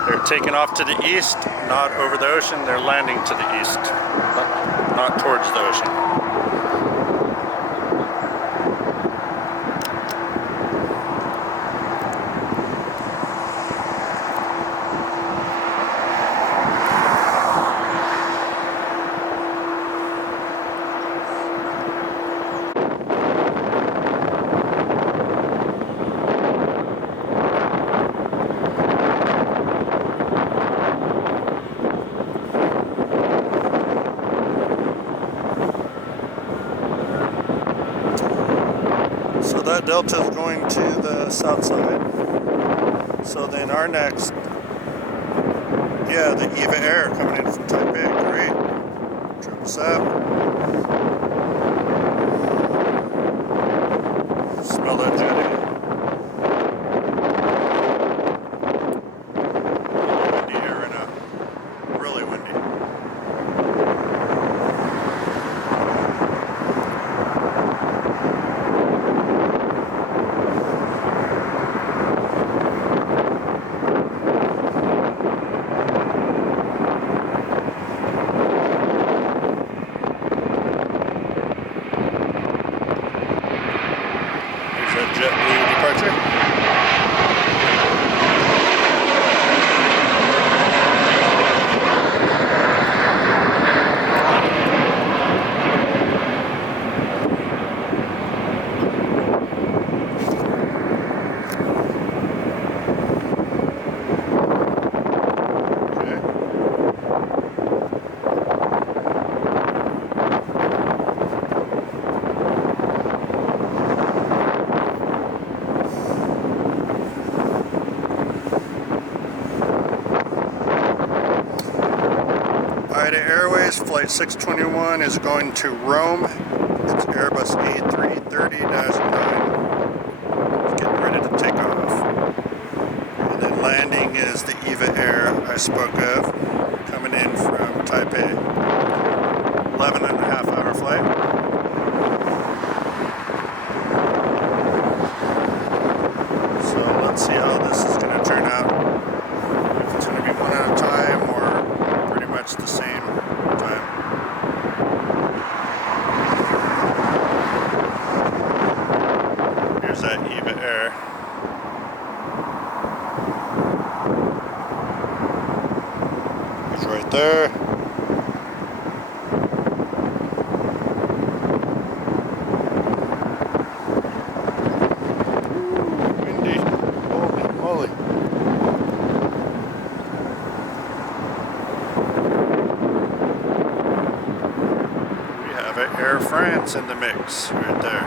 They're taking off to the east, not over the ocean. They're landing to the east, not towards the ocean. So that Delta is going to the south side. So then our next, yeah, the EVA Air coming in from Taipei, great. 777. Smell that jetty. Windy here right now. Really windy. JetBlue departure. Airways Flight 621 is going to Rome. It's Airbus A330-9. Getting ready to take off. And then landing is the EVA Air I spoke of, coming in from Taipei. 11.5-hour flight. So let's see how this is going to turn out. If it's going to be one at a time or pretty much the same time. Here's that EVA Air. He's right there. Windy. Holy moly. Air France in the mix right there.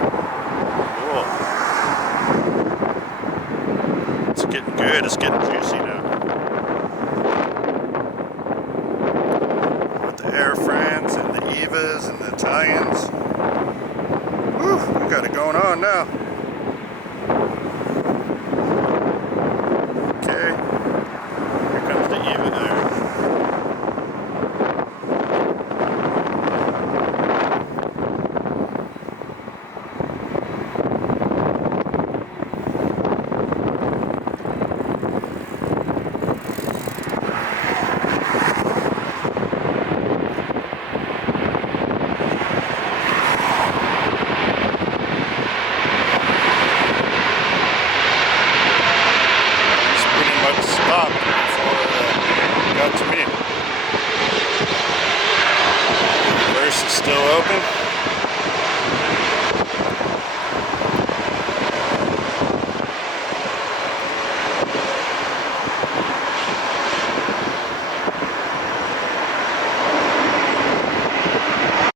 Cool. It's getting good. It's getting juicy now. With the Air France and the EVAs and the Italians. Woo, we got it going on now. Okay. Here comes the EVA there. stopped before it got to me. The reverse is still open.